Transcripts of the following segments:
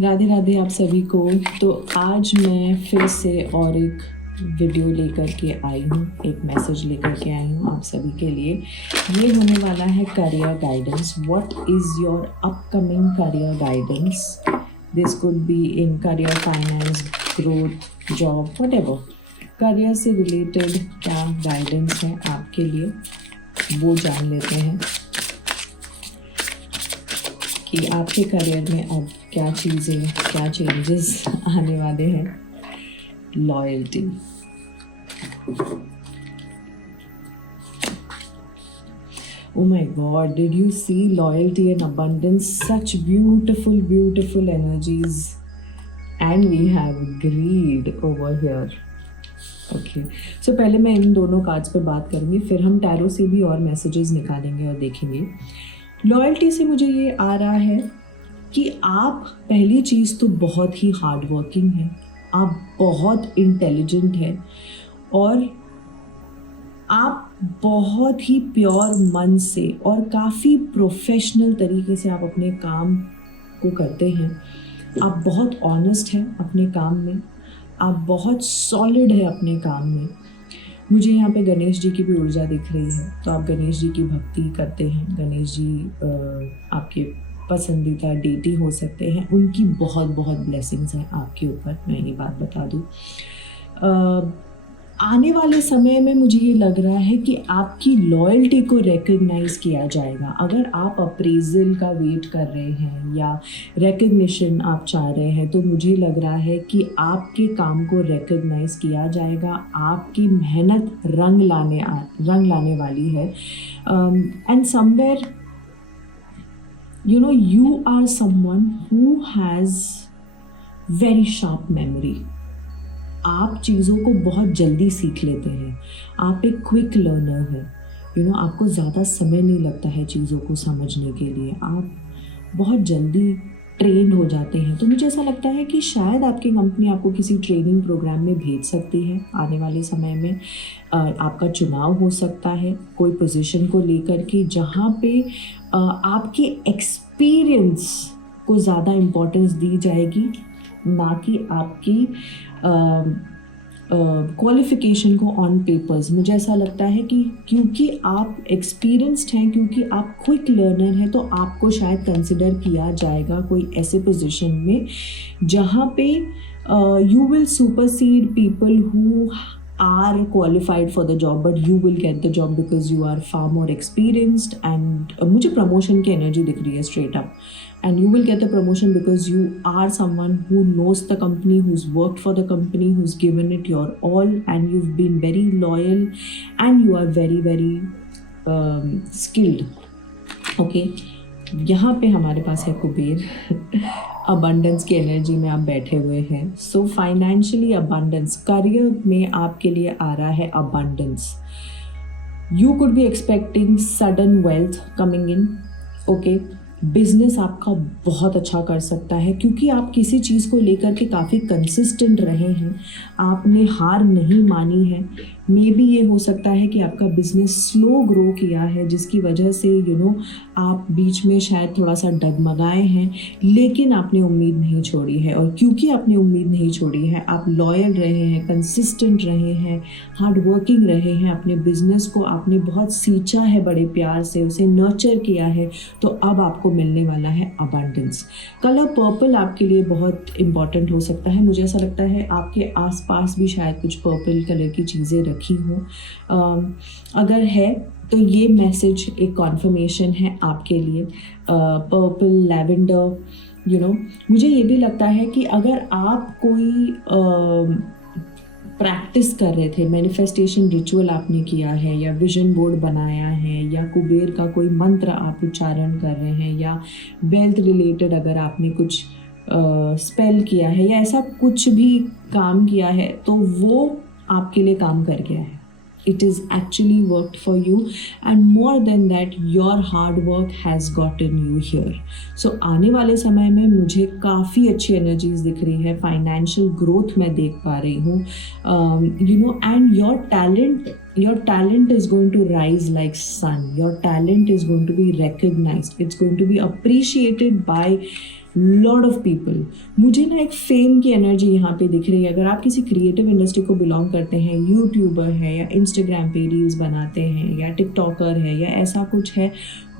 राधे राधे आप सभी को। तो आज मैं फिर से और एक वीडियो लेकर के आई हूँ, एक मैसेज लेकर के आई हूँ आप सभी के लिए। ये होने वाला है career guidance. What is your upcoming career guidance? This could be in career, finance, growth, job, whatever. Career से रिलेटेड क्या गाइडेंस है आपके लिए, वो जान लेते हैं कि आपके करियर में अब क्या चीज़ें, क्या चेंजेस आने वाले हैं। Loyalty. Oh my God, did you see loyalty and abundance? Such beautiful, beautiful energies. And we have greed over here. Okay so पहले मैं इन दोनों कार्ड्स पे बात करूँगी, फिर हम टैरो से भी और मैसेजेस निकालेंगे और देखेंगे। लॉयल्टी से मुझे ये आ रहा है कि आप, पहली चीज़ तो बहुत ही हार्ड वर्किंग हैं, आप बहुत इंटेलिजेंट हैं और आप बहुत ही प्योर मन से और काफ़ी प्रोफेशनल तरीके से आप अपने काम को करते हैं। आप बहुत ऑनेस्ट हैं अपने काम में, आप बहुत सॉलिड है अपने काम में। मुझे यहाँ पे गणेश जी की भी ऊर्जा दिख रही है, तो आप गणेश जी की भक्ति करते हैं। गणेश जी आपके पसंदीदा डेटी हो सकते हैं, उनकी बहुत बहुत ब्लेसिंग्स हैं आपके ऊपर, मैं ये बात बता दूँ। आने वाले समय में मुझे ये लग रहा है कि आपकी लॉयल्टी को रिकग्नाइज़ किया जाएगा। अगर आप अप्रेजल का वेट कर रहे हैं या रिकग्निशन आप चाह रहे हैं, तो मुझे लग रहा है कि आपके काम को रिकग्नाइज़ किया जाएगा। आपकी मेहनत रंग लाने वाली है। And somewhere you are someone who has very sharp memory. आप चीज़ों को बहुत जल्दी सीख लेते हैं, आप एक क्विक लर्नर हैं। आपको ज़्यादा समय नहीं लगता है चीज़ों को समझने के लिए, आप बहुत जल्दी ट्रेंड हो जाते हैं। तो मुझे ऐसा लगता है कि शायद आपकी कंपनी आपको किसी ट्रेनिंग प्रोग्राम में भेज सकती है आने वाले समय में। आपका चुनाव हो सकता है कोई पोजीशन को लेकर के, जहाँ पे आपके एक्सपीरियंस को ज़्यादा इम्पोर्टेंस दी जाएगी, ना कि आपकी क्वालिफिकेशन को ऑन पेपर्स। मुझे ऐसा लगता है कि क्योंकि आप एक्सपीरियंस्ड हैं, क्योंकि आप क्विक लर्नर हैं, तो आपको शायद कंसिडर किया जाएगा कोई ऐसे पोजीशन में जहाँ पे you will supersede people who are qualified for the job, but you will get the job because you are far more experienced. And मुझे promotion की energy दिख रही है straight up, and you will get the promotion because you are someone who knows the company, who's worked for the company, who's given it your all, and you've been very loyal and you are very very skilled. Okay, यहाँ पे हमारे पास है Kuber. Abundance की energy में आप बैठे हुए हैं। सो फाइनेंशियली अबंडेंस, करियर में आपके लिए आ रहा है abundance. You could be expecting sudden wealth coming in. Okay, business आपका बहुत अच्छा कर सकता है क्योंकि आप किसी चीज़ को लेकर के काफ़ी कंसिस्टेंट रहे हैं, आपने हार नहीं मानी है। मे बी ये हो सकता है कि आपका बिजनेस स्लो ग्रो किया है, जिसकी वजह से आप बीच में शायद थोड़ा सा डगमगाए हैं, लेकिन आपने उम्मीद नहीं छोड़ी है। और क्योंकि आपने उम्मीद नहीं छोड़ी है, आप लॉयल रहे हैं, कंसिस्टेंट रहे हैं, हार्ड वर्किंग रहे हैं, अपने बिजनेस को आपने बहुत सींचा है, बड़े प्यार से उसे नर्चर किया है, तो अब आपको मिलने वाला है अबंडेंस। कलर पर्पल आपके लिए बहुत इम्पॉर्टेंट हो सकता है। मुझे ऐसा लगता है आपके आसपास भी शायद कुछ पर्पल कलर की चीज़ें रखी हों। अगर है तो ये मैसेज एक कॉन्फर्मेशन है आपके लिए। पर्पल, लैवेंडर, मुझे ये भी लगता है कि अगर आप कोई प्रैक्टिस कर रहे थे, मैनिफेस्टेशन रिचुअल आपने किया है, या विजन बोर्ड बनाया है, या कुबेर का कोई मंत्र आप उच्चारण कर रहे हैं, या वेल्थ रिलेटेड अगर आपने कुछ स्पेल किया है, या ऐसा कुछ भी काम किया है, तो वो आपके लिए काम कर गया है। It is actually worked for you, and more than that, your hard work has gotten you here. So आने वाले समय में मुझे काफ़ी अच्छी एनर्जीज दिख रही है, फाइनेंशियल ग्रोथ मैं देख पा रही हूँ, and your talent is going to rise like sun. Your talent is going to be recognized. It's going to be appreciated by lot of people. मुझे ना एक फेम की एनर्जी यहाँ पे दिख रही है। अगर आप किसी क्रिएटिव इंडस्ट्री को बिलोंग करते हैं, यूट्यूबर है या इंस्टाग्राम पे रील्स बनाते हैं या टिकटॉकर है या ऐसा कुछ है,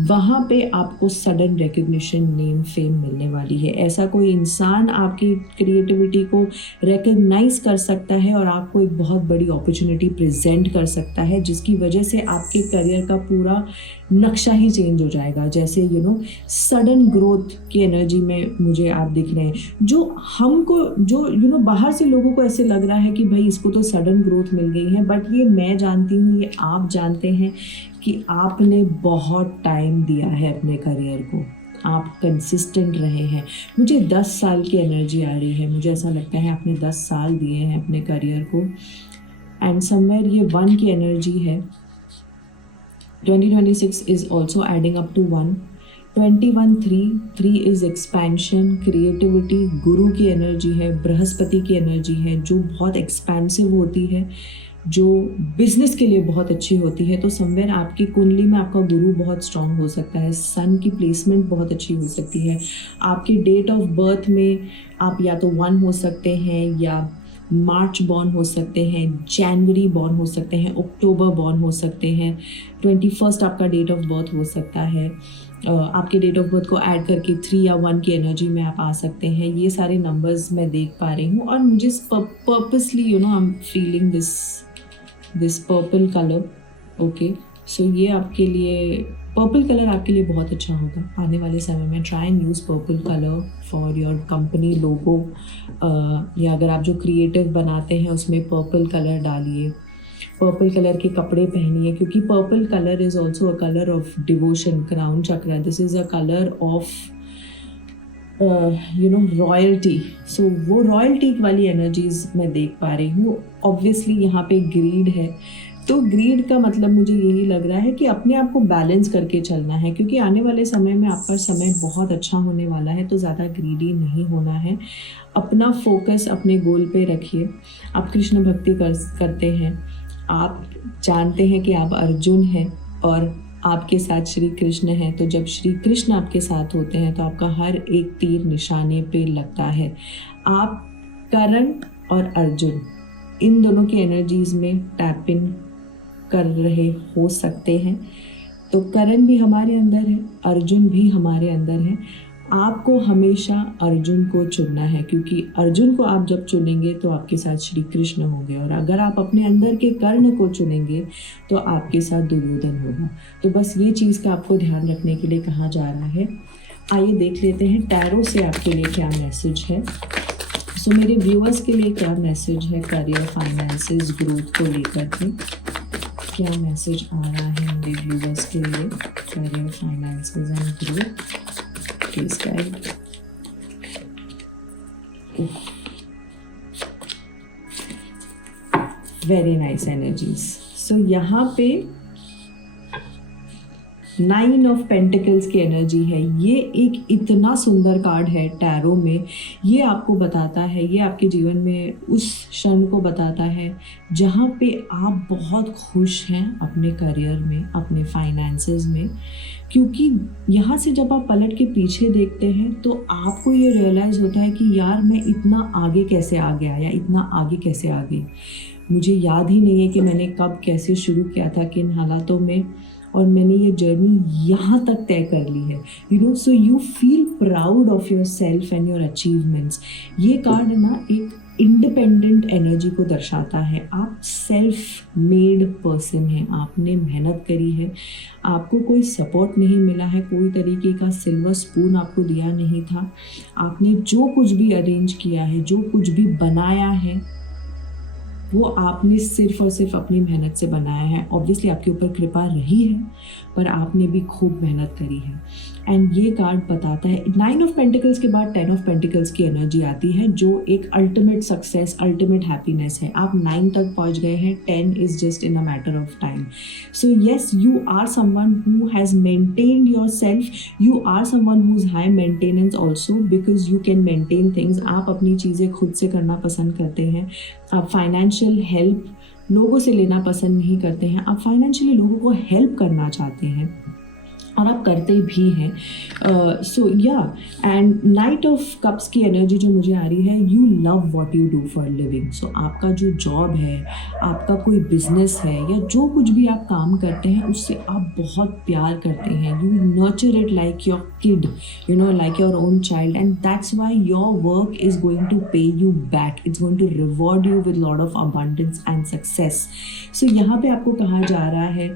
वहाँ पे आपको सडन रिकग्निशन, नेम, फेम मिलने वाली है। ऐसा कोई इंसान आपकी क्रिएटिविटी को रिकग्नाइज कर सकता है और आपको एक बहुत बड़ी अपॉर्चुनिटी प्रेजेंट कर सकता है, जिसकी वजह से आपके करियर का पूरा नक्शा ही चेंज हो जाएगा। जैसे सडन ग्रोथ की एनर्जी में मुझे आप दिख रहे हैं। जो हमको जो बाहर से लोगों को ऐसे लग रहा है कि भाई इसको तो सडन ग्रोथ मिल गई है, बट ये मैं जानती हूँ, ये आप जानते हैं कि आपने बहुत टाइम दिया है अपने करियर को, आप कंसिस्टेंट रहे हैं। मुझे 10 साल की एनर्जी आ रही है। मुझे ऐसा लगता है आपने 10 साल दिए हैं अपने करियर को, एंड समवेयर ये 1 की एनर्जी है। 2026 is also adding up to 1. 21 3 is expansion, creativity, गुरु की एनर्जी है, बृहस्पति की एनर्जी है जो बहुत एक्सपेंसिव होती है, जो बिजनेस के लिए बहुत अच्छी होती है। तो समवेयर आपकी कुंडली में आपका गुरु बहुत स्ट्रांग हो सकता है, सन की प्लेसमेंट बहुत अच्छी हो सकती है। आपके डेट ऑफ बर्थ में आप या तो 1 हो सकते हैं या मार्च बॉर्न हो सकते हैं, जनवरी बॉर्न हो सकते हैं, अक्टूबर बॉर्न हो सकते हैं, 21 आपका डेट ऑफ बर्थ हो सकता है। आपके डेट ऑफ बर्थ को ऐड करके 3 या 1 की एनर्जी में आप आ सकते हैं। ये सारे नंबर्स मैं देख पा रही हूँ और मुझे purposely I am feeling this purple colour. Okay, so ये आपके लिए पर्पल कलर आपके लिए बहुत अच्छा होगा आने वाले समय में। Try and use purple colour for your company logo, या अगर आप जो क्रिएटिव बनाते हैं उसमें पर्पल कलर डालिए, पर्पल कलर के कपड़े पहनिए, क्योंकि purple colour is also a colour of devotion, crown chakra. This is a colour of royalty. So वो रॉयल्टी वाली एनर्जीज मैं देख पा रही हूँ। ऑब्वियसली यहाँ पे ग्रीड है, तो ग्रीड का मतलब मुझे यही लग रहा है कि अपने आप को बैलेंस करके चलना है, क्योंकि आने वाले समय में आपका समय बहुत अच्छा होने वाला है। तो ज़्यादा ग्रीडी नहीं होना है, अपना फोकस अपने गोल पे रखिए। आप कृष्ण भक्ति करते हैं, आप जानते हैं कि आप अर्जुन हैं और आपके साथ श्री कृष्ण हैं। तो जब श्री कृष्ण आपके साथ होते हैं तो आपका हर एक तीर निशाने पे लगता है। आप करण और अर्जुन इन दोनों की एनर्जीज में टैप इन कर रहे हो सकते हैं। तो करण भी हमारे अंदर है, अर्जुन भी हमारे अंदर है। आपको हमेशा अर्जुन को चुनना है, क्योंकि अर्जुन को आप जब चुनेंगे तो आपके साथ श्री कृष्ण होंगे, और अगर आप अपने अंदर के कर्ण को चुनेंगे तो आपके साथ दुर्योधन होगा। तो बस ये चीज़ का आपको ध्यान रखने के लिए कहा जा रहा है। आइए देख लेते हैं टैरो से आपके लिए क्या मैसेज है। सो मेरे व्यूअर्स के लिए क्या मैसेज है करियर, फाइनेंसेस, ग्रोथ को लेकर के क्या मैसेज आ रहा है मेरे व्यूअर्स के लिए career, finances and growth. Please guide. Very nice energies. So यहाँ पे 9 ऑफ पेंटिकल्स की एनर्जी है। ये एक इतना सुंदर कार्ड है टैरो में। ये आपको बताता है, ये आपके जीवन में उस क्षण को बताता है जहाँ पे आप बहुत खुश हैं अपने करियर में, अपने फाइनेंसेस में, क्योंकि यहाँ से जब आप पलट के पीछे देखते हैं तो आपको ये रियलाइज़ होता है कि यार मैं इतना आगे कैसे आ गया या इतना आगे कैसे आ गई। मुझे याद ही नहीं है कि मैंने कब कैसे शुरू किया था, किन हालातों में, और मैंने ये जर्नी यहाँ तक तय कर ली है। So you feel proud of your self and your achievements. ये कार्ड ना एक इंडिपेंडेंट एनर्जी को दर्शाता है। आप सेल्फ मेड पर्सन हैं, आपने मेहनत करी है, आपको कोई सपोर्ट नहीं मिला है, कोई तरीके का सिल्वर स्पून आपको दिया नहीं था। आपने जो कुछ भी अरेंज किया है, जो कुछ भी बनाया है, वो आपने सिर्फ और सिर्फ अपनी मेहनत से बनाया है। ऑब्वियसली आपके ऊपर कृपा रही है, पर आपने भी खूब मेहनत करी है। एंड ये कार्ड बताता है 9 ऑफ पेंटिकल्स के बाद 10 ऑफ पेंटिकल्स की एनर्जी आती है, जो एक अल्टीमेट सक्सेस, अल्टीमेट हैप्पीनेस है। आप 9 तक पहुंच गए हैं, 10 is just in a matter of time. So yes, you are someone who has maintained yourself, you are someone who is high maintenance also, because you can maintain things. आप अपनी चीज़ें खुद से करना पसंद करते हैं। आप फाइनेंशियल हेल्प लोगों से लेना पसंद नहीं करते हैं, आप फाइनेंशियली लोगों को हेल्प करना चाहते हैं। और आप करते भी हैं। So yeah, and knight of cups की एनर्जी जो मुझे आ रही है, you love what you do for living. So आपका जो जॉब है, आपका कोई बिजनेस है, या जो कुछ भी आप काम करते हैं उससे आप बहुत प्यार करते हैं। You nurture it like your kid, you know, like your own child, and that's why your work is going to pay you back, it's going to reward you with lot of abundance and success. So यहाँ पे आपको कहा जा रहा है,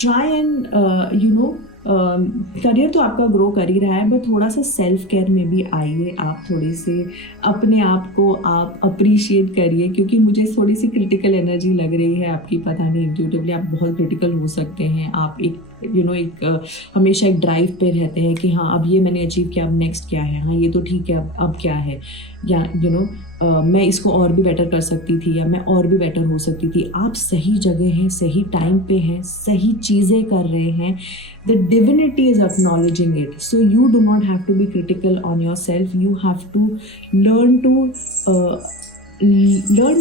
try and you know, career तो आपका grow कर ही रहा है, बट थोड़ा सा सेल्फ केयर में भी आइए, आप थोड़े से अपने आप को आप अप्रिशिएट करिए, क्योंकि मुझे थोड़ी सी क्रिटिकल एनर्जी लग रही है आपकी, पता नहीं, इंट्यूटिवली आप बहुत क्रिटिकल हो सकते हैं। आप एक हमेशा एक ड्राइव पे रहते हैं कि हाँ अब ये मैंने अचीव किया, अब नेक्स्ट क्या है, हाँ ये तो ठीक है, अब क्या है, या मैं इसको और भी बेटर कर सकती थी, या मैं और भी बेटर हो सकती थी। आप सही जगह हैं, सही टाइम पे हैं, सही चीज़ें कर रहे हैं। The divinity is acknowledging it, so you do not have to be critical on yourself, you have to learn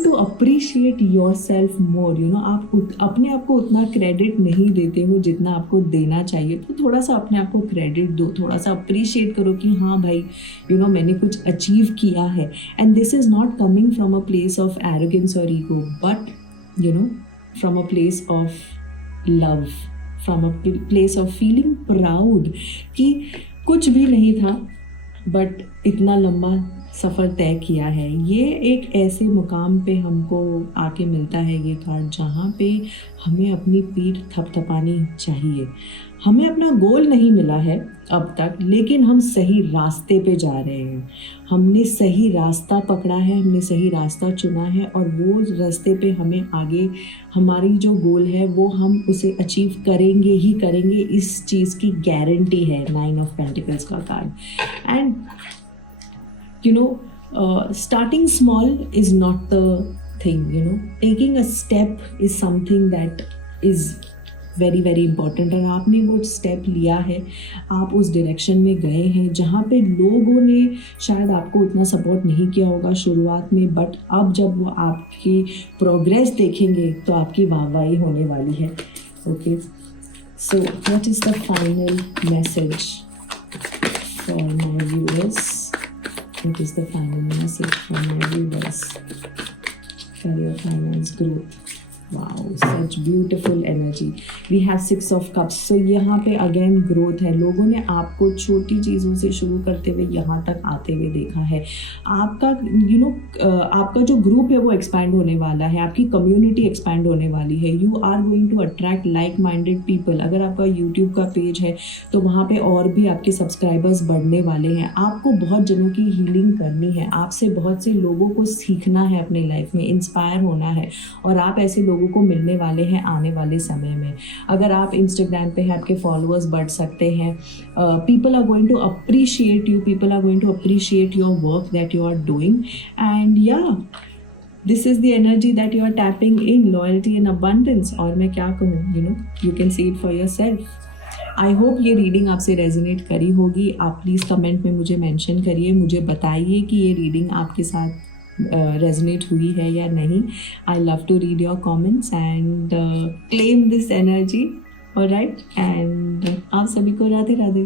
to appreciate yourself more. आप अपने आप को उतना क्रेडिट नहीं देते हो जितना आपको देना चाहिए, तो थोड़ा सा अपने आप को क्रेडिट दो, थोड़ा सा अप्रिशिएट करो कि हाँ भाई मैंने कुछ अचीव किया है। And this is not coming from a place of arrogance और ego, but from a place of love, from a place of feeling proud कि कुछ भी नहीं था बट इतना लंबा सफ़र तय किया है। ये एक ऐसे मुकाम पे हमको आके मिलता है ये कार्ड, जहाँ पे हमें अपनी पीठ थपथपानी चाहिए। हमें अपना गोल नहीं मिला है अब तक, लेकिन हम सही रास्ते पे जा रहे हैं, हमने सही रास्ता पकड़ा है, हमने सही रास्ता चुना है, और वो रास्ते पे हमें आगे हमारी जो गोल है वो हम उसे अचीव करेंगे ही करेंगे, इस चीज़ की गारंटी है 9 ऑफ पेंटिकल्स का card. And starting small is not the thing, taking a step is something that is very very important। और आपने वो स्टेप लिया है, आप उस डायरेक्शन में गए हैं जहाँ पे लोगों ने शायद आपको उतना सपोर्ट नहीं किया होगा शुरुआत में, बट अब जब वो आपकी प्रोग्रेस देखेंगे तो आपकी वाहवाही होने वाली है। Okay, so what is the final message for my viewers? What is the final message from my viewers? Career, finance, growth. Wow, such beautiful energy. We have 6 of cups. So यहाँ पे again growth है। लोगों ने आपको छोटी चीज़ों से शुरू करते हुए यहाँ तक आते हुए देखा है। आपका आपका जो ग्रुप है वो एक्सपैंड होने वाला है, आपकी कम्युनिटी एक्सपैंड होने वाली है। You are going to attract like minded people. अगर आपका यूट्यूब का पेज है तो वहाँ पे और भी आपके सब्सक्राइबर्स बढ़ने वाले हैं। आपको बहुत जनों की हीलिंग करनी है, आपसे बहुत से लोगों को सीखना है अपने लाइफ में, इंस्पायर होना है, और आप ऐसे लोगों को मिलने वाले हैं आने वाले समय में। अगर आप इंस्टाग्राम पे हैं, आपके फॉलोअर्स बढ़ सकते हैं। People are going to appreciate you, people are going to appreciate your work that you are doing, and yeah this is the energy that you are tapping in, loyalty and abundance. और मैं क्या कहूँ, you can see it for yourself. I hope ये reading आपसे resonate करी होगी। आप please comment में मुझे मेंशन करिए, मुझे बताइए कि ये रीडिंग आपके साथ रेजोनेट हुई है या नहीं। I love to read your comments and claim this energy. Alright, and आप सभी को राधे राधे।